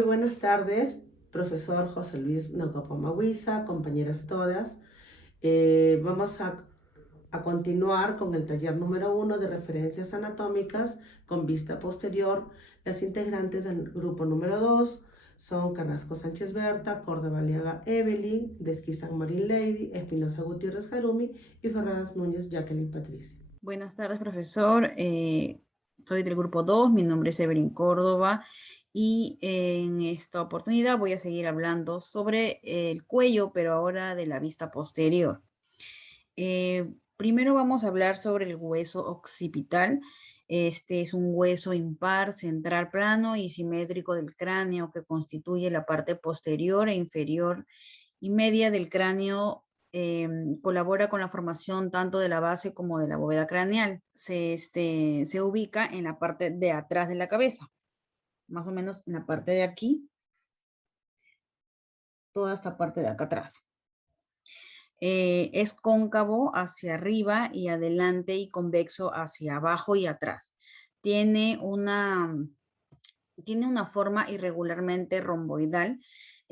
Muy buenas tardes, profesor José Luis Nocopomahuiza, compañeras todas. Vamos a continuar con el taller número 1 de referencias anatómicas con vista posterior. Las integrantes del grupo número 2 son Carrasco Sánchez Berta, Córdoba Aliaga Evelyn, Desquizán Marín Lady, Espinosa Gutiérrez Jarumi y Ferradas Núñez Jacqueline Patricia. Buenas tardes, profesor. Soy del grupo 2, mi nombre es Evelyn Córdoba y en esta oportunidad voy a seguir hablando sobre el cuello, pero ahora de la vista posterior. Primero vamos a hablar sobre el hueso occipital. Este es un hueso impar, central plano y simétrico del cráneo que constituye la parte posterior e inferior y media del cráneo. Colabora con la formación tanto de la base como de la bóveda craneal. Se ubica en la parte de atrás de la cabeza, más o menos en la parte de aquí, toda esta parte de acá atrás. Es cóncavo hacia arriba y adelante y convexo hacia abajo y atrás. Tiene una forma irregularmente romboidal.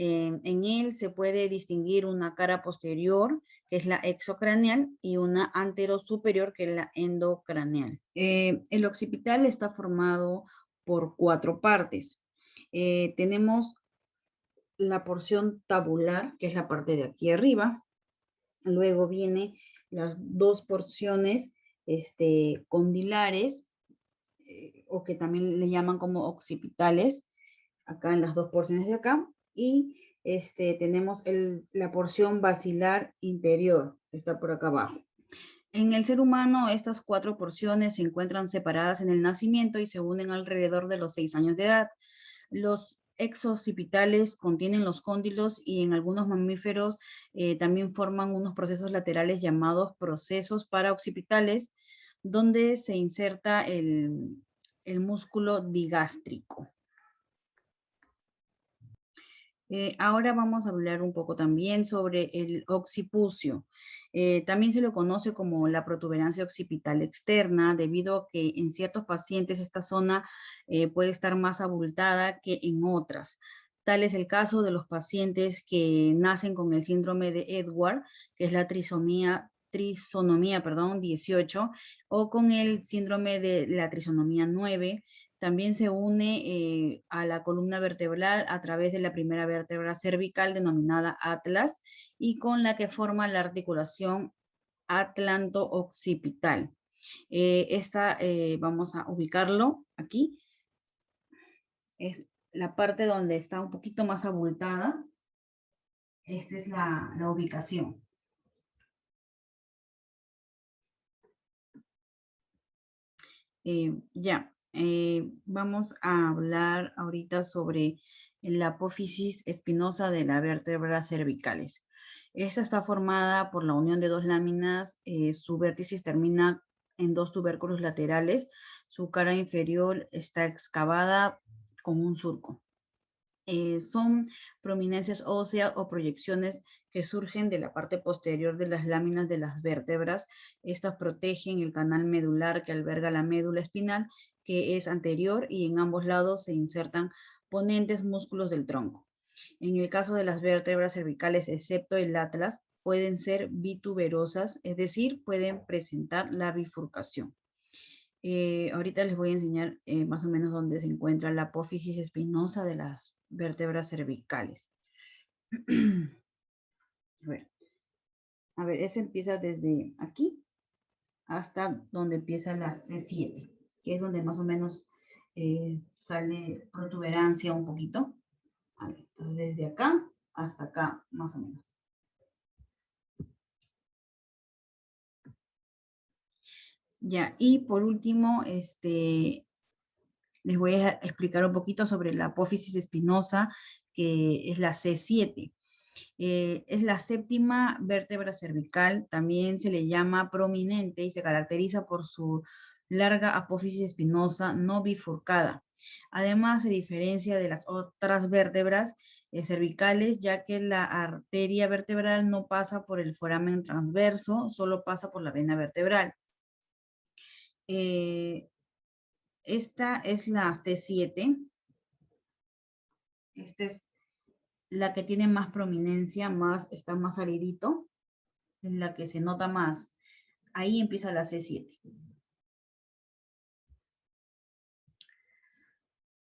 En él se puede distinguir una cara posterior, que es la exocraneal, y una anterosuperior, que es la endocraneal. El occipital está formado por 4 partes. Tenemos la porción tabular, que es la parte de aquí arriba. Luego viene las 2 porciones condilares, o que también le llaman como occipitales, acá en las 2 porciones de acá, y tenemos la porción basilar interior, que está por acá abajo. En el ser humano, estas 4 porciones se encuentran separadas en el nacimiento y se unen alrededor de los 6 años de edad. Los exoccipitales contienen los cóndilos y en algunos mamíferos también forman unos procesos laterales llamados procesos paraoccipitales, donde se inserta el músculo digástrico. Ahora vamos a hablar un poco también sobre el occipucio. También se lo conoce como la protuberancia occipital externa, debido a que en ciertos pacientes esta zona puede estar más abultada que en otras. Tal es el caso de los pacientes que nacen con el síndrome de Edwards, que es la trisonomía 18, o con el síndrome de la trisonomía 9. También se une a la columna vertebral a través de la primera vértebra cervical denominada atlas y con la que forma la articulación atlanto-occipital. Vamos a ubicarlo aquí. Es la parte donde está un poquito más abultada. Esta es la ubicación. Vamos a hablar ahorita sobre la apófisis espinosa de la vértebra cervicales. Esta está formada por la unión de 2 láminas. Su vértice termina en 2 tubérculos laterales. Su cara inferior está excavada con un surco. Son prominencias óseas o proyecciones que surgen de la parte posterior de las láminas de las vértebras. Estas protegen el canal medular que alberga la médula espinal, que es anterior, y en ambos lados se insertan ponentes músculos del tronco. En el caso de las vértebras cervicales, excepto el atlas, pueden ser bituberosas, es decir, pueden presentar la bifurcación. Ahorita les voy a enseñar más o menos dónde se encuentra la apófisis espinosa de las vértebras cervicales. A ver, ese empieza desde aquí hasta donde empieza la C7, que es donde más o menos sale protuberancia un poquito. A ver, entonces desde acá hasta acá, más o menos. Ya, y por último, les voy a explicar un poquito sobre la apófisis espinosa, que es la C7. Es la 7ª vértebra cervical, también se le llama prominente y se caracteriza por su larga apófisis espinosa no bifurcada. Además, se diferencia de las otras vértebras cervicales, ya que la arteria vertebral no pasa por el foramen transverso, solo pasa por la vena vertebral. Esta es la C7. Esta es la que tiene más prominencia, está más salidito, es la que se nota más. Ahí empieza la C7.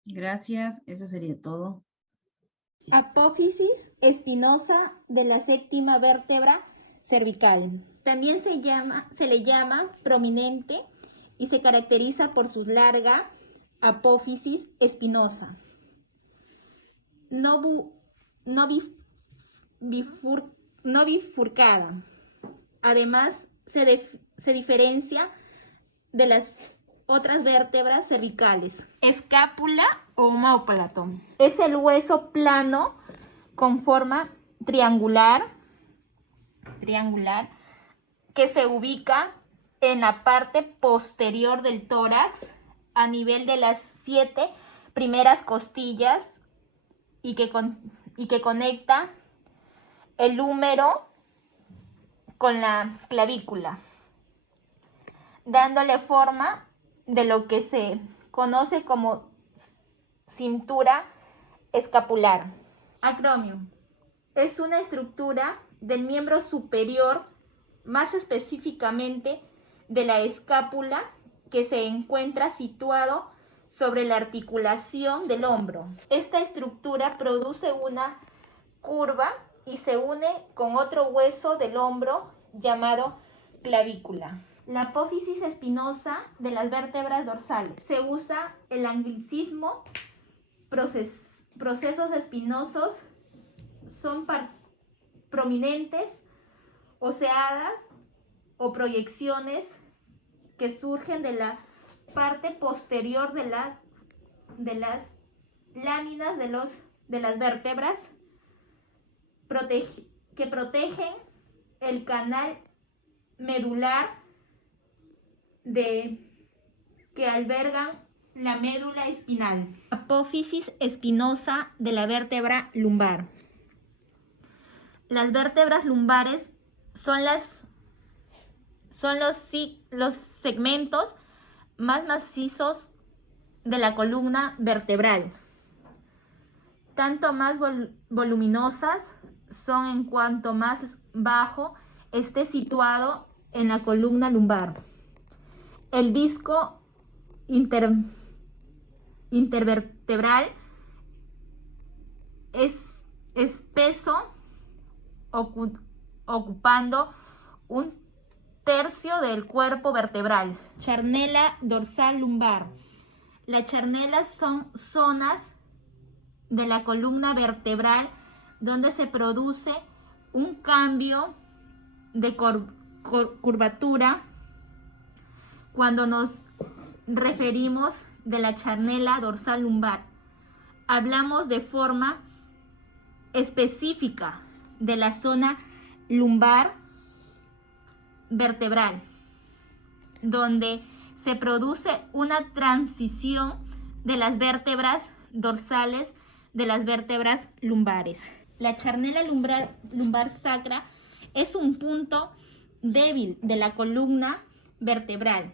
Gracias, eso sería todo. Apófisis espinosa de la séptima vértebra cervical. También se le llama prominente y se caracteriza por su larga apófisis espinosa. No bifurcada. Además, se diferencia de las otras vértebras cervicales. Escápula o omóplato. Es el hueso plano con forma triangular que se ubica en la parte posterior del tórax a nivel de las 7 primeras costillas y que conecta el húmero con la clavícula, dándole forma de lo que se conoce como cintura escapular. Acromion es una estructura del miembro superior, más específicamente de la escápula, que se encuentra situado sobre la articulación del hombro. Esta estructura produce una curva y se une con otro hueso del hombro llamado clavícula. La apófisis espinosa de las vértebras dorsales. Se usa el anglicismo procesos espinosos, son prominentes, oseadas o proyecciones que surgen de la parte posterior de las láminas de las vértebras que protegen el canal medular que albergan la médula espinal. Apófisis espinosa de la vértebra lumbar. Las vértebras lumbares son los segmentos más macizos de la columna vertebral. Tanto más voluminosas son en cuanto más bajo esté situado en la columna lumbar. El disco intervertebral es espeso, ocupando un tercio del cuerpo vertebral. Charnela dorsal lumbar. Las charnelas son zonas de la columna vertebral donde se produce un cambio de curvatura cuando nos referimos de la charnela dorsal lumbar. Hablamos de forma específica de la zona lumbar vertebral, donde se produce una transición de las vértebras dorsales de las vértebras lumbares. La charnela lumbar sacra es un punto débil de la columna vertebral,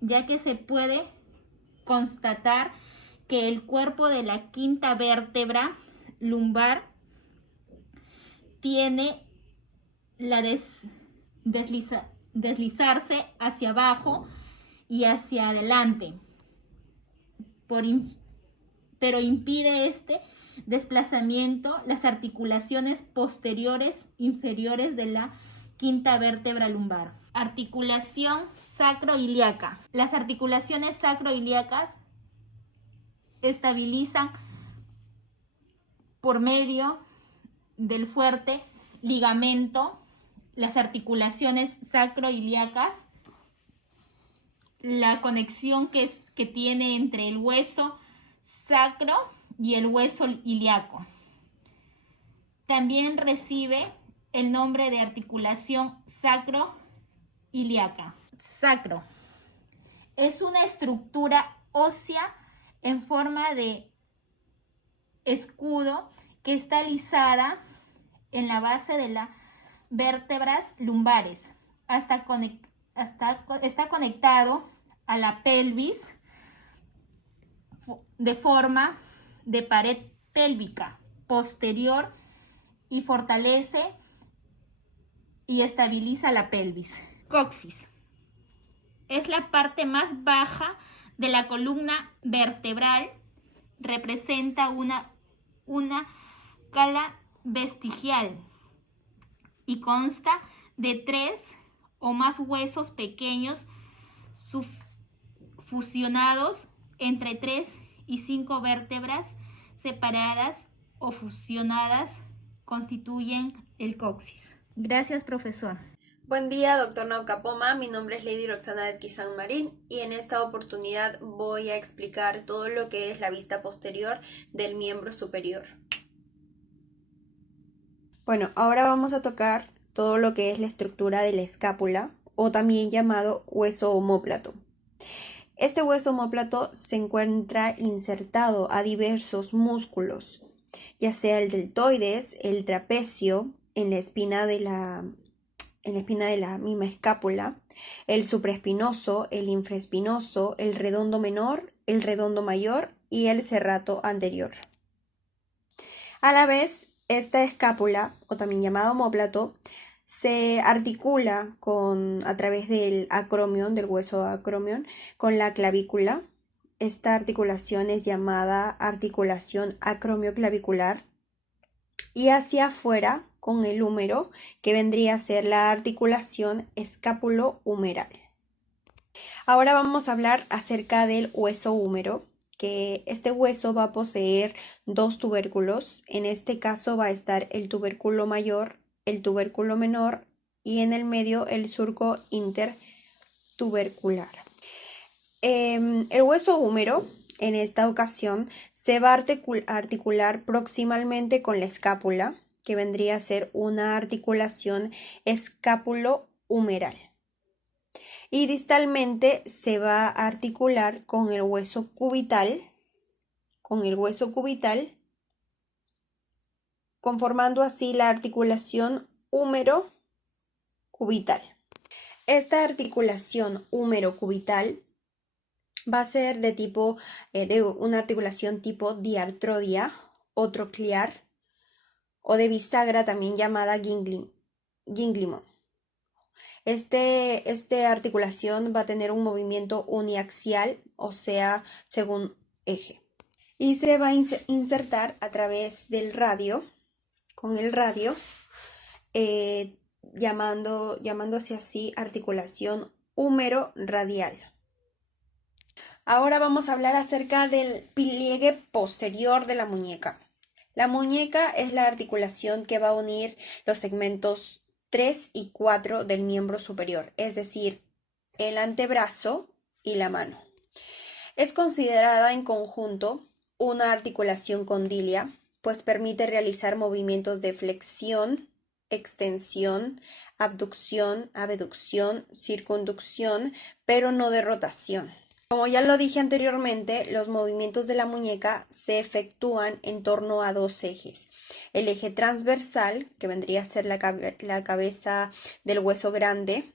ya que se puede constatar que el cuerpo de la quinta vértebra lumbar tiene la deslizarse hacia abajo y hacia adelante, pero impide este desplazamiento las articulaciones posteriores inferiores de la quinta vértebra lumbar. Articulación sacroiliaca. Las articulaciones sacroiliacas estabilizan por medio del fuerte ligamento las articulaciones sacroiliacas, la conexión que tiene entre el hueso sacro y el hueso ilíaco. También recibe el nombre de articulación sacroiliaca. Sacro es una estructura ósea en forma de escudo que está alisada en la base de las vértebras lumbares. Está conectado a la pelvis de forma de pared pélvica posterior y fortalece y estabiliza la pelvis. Coxis es la parte más baja de la columna vertebral. Representa una cala vestigial y consta de 3 o más huesos pequeños fusionados entre 3 y 5 vértebras separadas o fusionadas constituyen el coxis. Gracias, profesor. Buen día, doctor Nauka Poma. Mi nombre es Lady Roxana Edquizán Marín y en esta oportunidad voy a explicar todo lo que es la vista posterior del miembro superior. Bueno, ahora vamos a tocar todo lo que es la estructura de la escápula o también llamado hueso omóplato. Este hueso omóplato se encuentra insertado a diversos músculos, ya sea el deltoides, el trapecio, en la espina de la misma escápula, el supraespinoso, el infraespinoso, el redondo menor, el redondo mayor y el serrato anterior. A la vez, esta escápula, o también llamado omóplato, se articula a través del acromion, del hueso acromion, con la clavícula. Esta articulación es llamada articulación acromioclavicular y hacia afuera con el húmero, que vendría a ser la articulación escápulo-humeral. Ahora vamos a hablar acerca del hueso húmero, que este hueso va a poseer 2 tubérculos. En este caso va a estar el tubérculo mayor, el tubérculo menor y en el medio el surco intertubercular. El hueso húmero en esta ocasión se va a articular proximalmente con la escápula, que vendría a ser una articulación escápulo-humeral. Y distalmente se va a articular con el hueso cubital, conformando así la articulación húmero-cubital. Esta articulación húmero-cubital va a ser de una articulación tipo diartrodia o troclear o de bisagra, también llamada gínglimo. Esta articulación va a tener un movimiento uniaxial, o sea, según eje. Y se va a insertar a través del radio, con el radio, llamándose así articulación húmero-radial. Ahora vamos a hablar acerca del pliegue posterior de la muñeca. La muñeca es la articulación que va a unir los segmentos 3 y 4 del miembro superior, es decir, el antebrazo y la mano. Es considerada en conjunto una articulación condilia, pues permite realizar movimientos de flexión, extensión, abducción, abducción, circunducción, pero no de rotación. Como ya lo dije anteriormente, los movimientos de la muñeca se efectúan en torno a 2 ejes. El eje transversal, que vendría a ser la cabeza del hueso grande,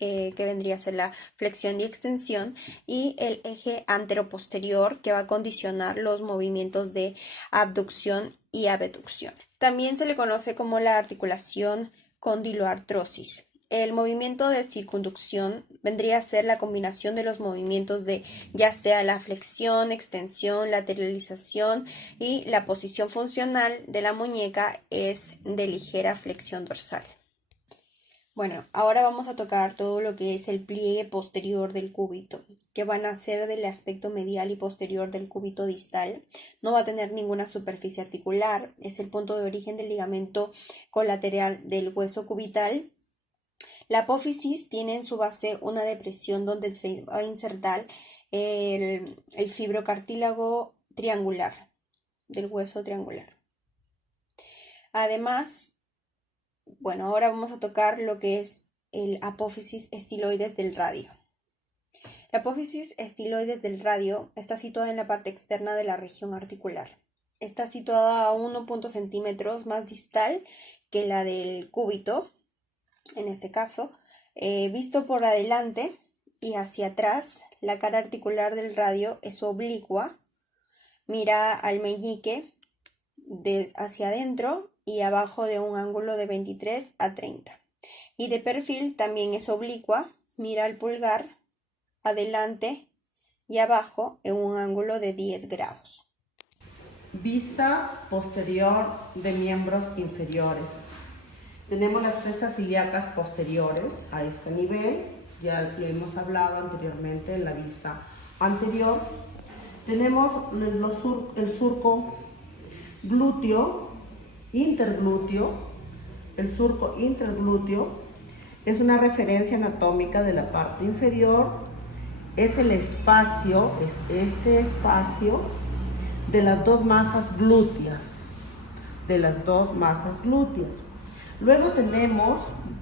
que vendría a ser la flexión y extensión, y el eje anteroposterior, que va a condicionar los movimientos de abducción y abducción. También se le conoce como la articulación condiloartrosis. El movimiento de circunducción vendría a ser la combinación de los movimientos de ya sea la flexión, extensión, lateralización, y la posición funcional de la muñeca es de ligera flexión dorsal. Bueno, ahora vamos a tocar todo lo que es el pliegue posterior del cúbito, que van a ser del aspecto medial y posterior del cúbito distal. No va a tener ninguna superficie articular, es el punto de origen del ligamento colateral del hueso cubital. La apófisis tiene en su base una depresión donde se va a insertar el fibrocartílago triangular, del hueso triangular. Además, bueno, ahora vamos a tocar lo que es el apófisis estiloides del radio. La apófisis estiloides del radio está situada en la parte externa de la región articular. Está situada a 1 centímetros más distal que la del cúbito. En este caso, visto por adelante y hacia atrás, la cara articular del radio es oblicua, mira al meñique hacia adentro y abajo de un ángulo de 23 a 30. Y de perfil también es oblicua, mira al pulgar adelante y abajo en un ángulo de 10 grados. Vista posterior de miembros inferiores. Tenemos las crestas ilíacas posteriores a este nivel, ya lo hemos hablado anteriormente en la vista anterior. Tenemos el surco glúteo, interglúteo. El surco interglúteo es una referencia anatómica de la parte inferior, es el espacio, es este espacio de las dos masas glúteas, Luego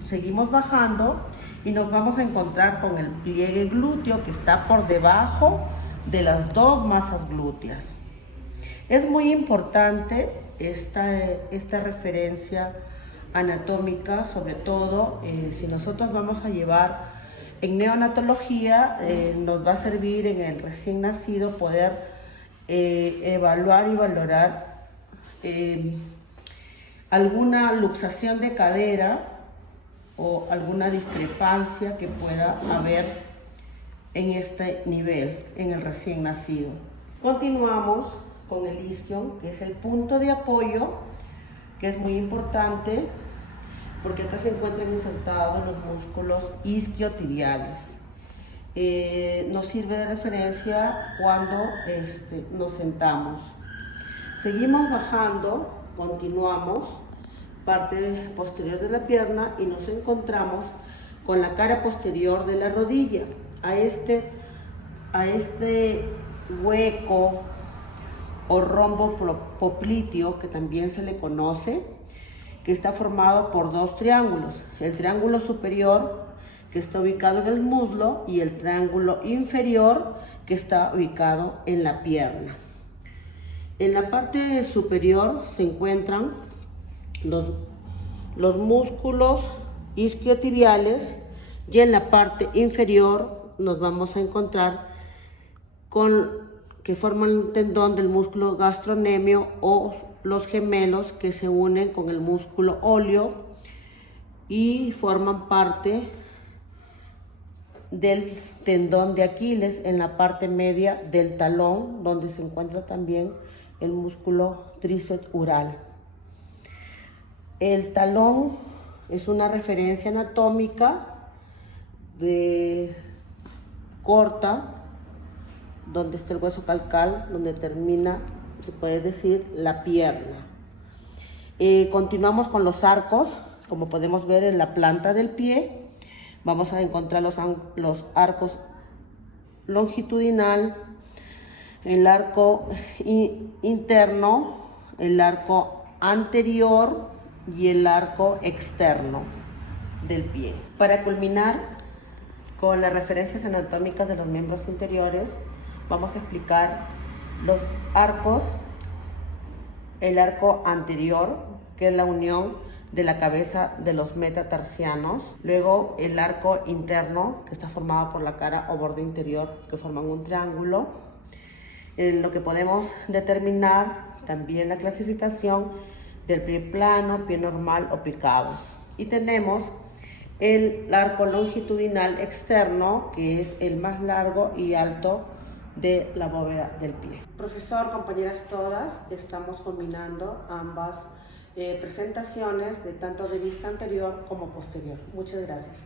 seguimos bajando y nos vamos a encontrar con el pliegue glúteo que está por debajo de las dos masas glúteas. Es muy importante esta referencia anatómica, sobre todo si nosotros vamos a llevar en neonatología, nos va a servir en el recién nacido poder evaluar y valorar alguna luxación de cadera o alguna discrepancia que pueda haber en este nivel, en el recién nacido. Continuamos con el isquio, que es el punto de apoyo, que es muy importante porque acá se encuentran insertados los músculos isquiotibiales. Nos sirve de referencia cuando nos sentamos. Seguimos bajando, continuamos, parte posterior de la pierna y nos encontramos con la cara posterior de la rodilla. A este hueco o rombo popliteo, que también se le conoce, que está formado por dos triángulos. El triángulo superior, que está ubicado en el muslo, y el triángulo inferior, que está ubicado en la pierna. En la parte superior se encuentran los músculos isquiotibiales y en la parte inferior nos vamos a encontrar que forman el tendón del músculo gastrocnemio o los gemelos que se unen con el músculo óleo y forman parte del tendón de Aquiles en la parte media del talón, donde se encuentra también el músculo tríceps ural. El talón es una referencia anatómica corta, donde está el hueso calcal, donde termina, se puede decir, la pierna. Continuamos con los arcos, como podemos ver en la planta del pie. Vamos a encontrar los arcos longitudinal, el arco interno, el arco anterior y el arco externo del pie. Para culminar con las referencias anatómicas de los miembros interiores, vamos a explicar los arcos. El arco anterior, que es la unión de la cabeza de los metatarsianos. Luego el arco interno, que está formado por la cara o borde interior, que forman un triángulo. En lo que podemos determinar también la clasificación del pie plano, pie normal o picado. Y tenemos el arco longitudinal externo, que es el más largo y alto de la bóveda del pie. Profesor, compañeras todas, estamos combinando ambas presentaciones de tanto de vista anterior como posterior. Muchas gracias.